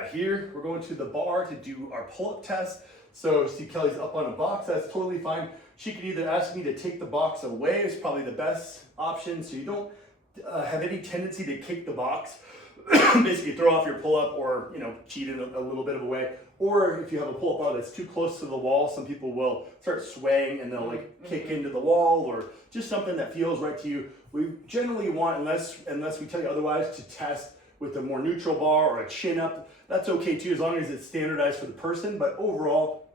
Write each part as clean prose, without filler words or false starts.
right, here we're going to the bar to do our pull-up test. So see Kelly's up on a box, that's totally fine. She could either ask me to take the box away, it's probably the best option, so you don't have any tendency to kick the box. Basically throw off your pull-up or cheat in a little bit of a way. Or if you have a pull-up bar that's too close to the wall, some people will start swaying and they'll like kick into the wall, or just something that feels right to you. We generally want, unless we tell you otherwise, to test with a more neutral bar or a chin up. That's okay too, as long as it's standardized for the person. But overall,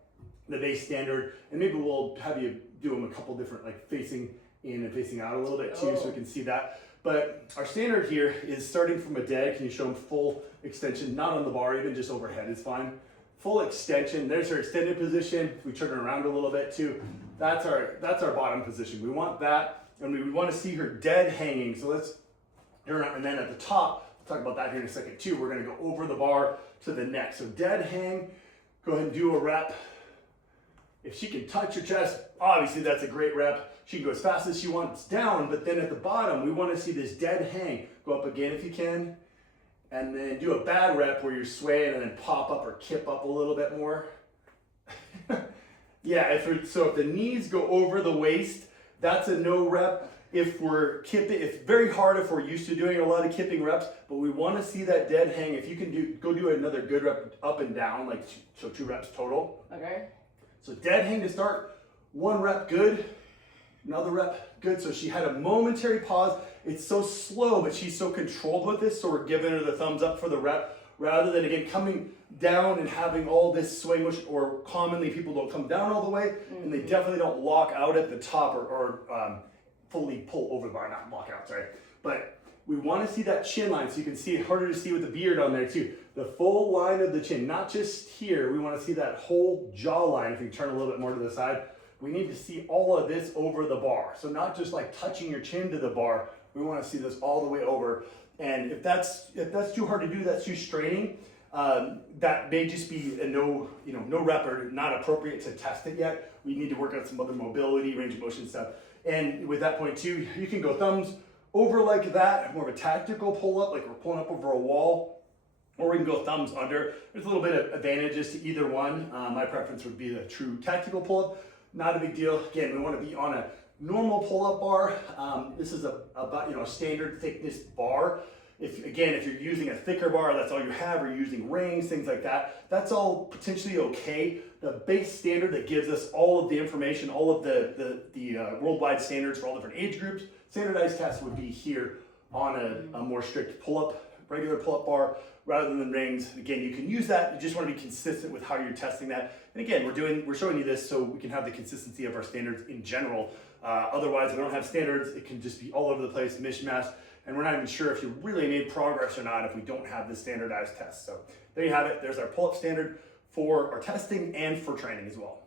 the base standard, and maybe we'll have you do them a couple different, like facing in and facing out a little bit too, so we can see that. But our standard here is starting from a dead. Can you show them full extension? Not on the bar, even just overhead is fine. Full extension. There's our extended position. If we turn it around a little bit too, that's our bottom position. We want that, and we want to see her dead hanging. So let's turn around, and then at the top, we'll talk about that here in a second too. We're going to go over the bar to the neck. So dead hang. Go ahead and do a rep. If she can touch her chest, obviously that's a great rep. She can go as fast as she wants down, but then at the bottom, we want to see this dead hang. Go up again if you can, and then do a bad rep where you're swaying and then pop up or kip up a little bit more. Yeah, if the knees go over the waist, that's a no rep. If we're kipping, it's very hard if we're used to doing a lot of kipping reps, but we want to see that dead hang. If you can go do another good rep up and down, like so 2 reps total. Okay. So dead hang to start, 1 rep good, another rep good. So she had a momentary pause. It's so slow, but she's so controlled with this, so we're giving her the thumbs up for the rep, rather than again coming down and having all this swing, or commonly people don't come down all the way, and they definitely don't lock out at the top or fully pull over the bar, not lock out, sorry. But we want to see that chin line, so you can see it harder to see with the beard on there too. The full line of the chin, not just here. We want to see that whole jawline. If you turn a little bit more to the side, we need to see all of this over the bar. So not just like touching your chin to the bar. We want to see this all the way over. And if that's too hard to do, that's too straining. That may just be a no rep or not appropriate to test it yet. We need to work on some other mobility, range of motion stuff. And with that point too, you can go thumbs over like that, more of a tactical pull up, like we're pulling up over a wall, or we can go thumbs under. There's a little bit of advantages to either one. My preference would be the true tactical pull up. Not a big deal. Again, we want to be on a normal pull up bar. This is about a standard thickness bar. If you're using a thicker bar, that's all you have, or you're using rings, things like that, that's all potentially okay. The base standard that gives us all of the information, all of the worldwide standards for all different age groups, standardized tests would be here on a more strict pull-up, regular pull-up bar, rather than rings. Again, you can use that. You just want to be consistent with how you're testing that. And again, we're showing you this so we can have the consistency of our standards in general. Otherwise, if we don't have standards, it can just be all over the place, mishmash, and we're not even sure if you really made progress or not if we don't have the standardized test. So there you have it. There's our pull-up standard for our testing and for training as well.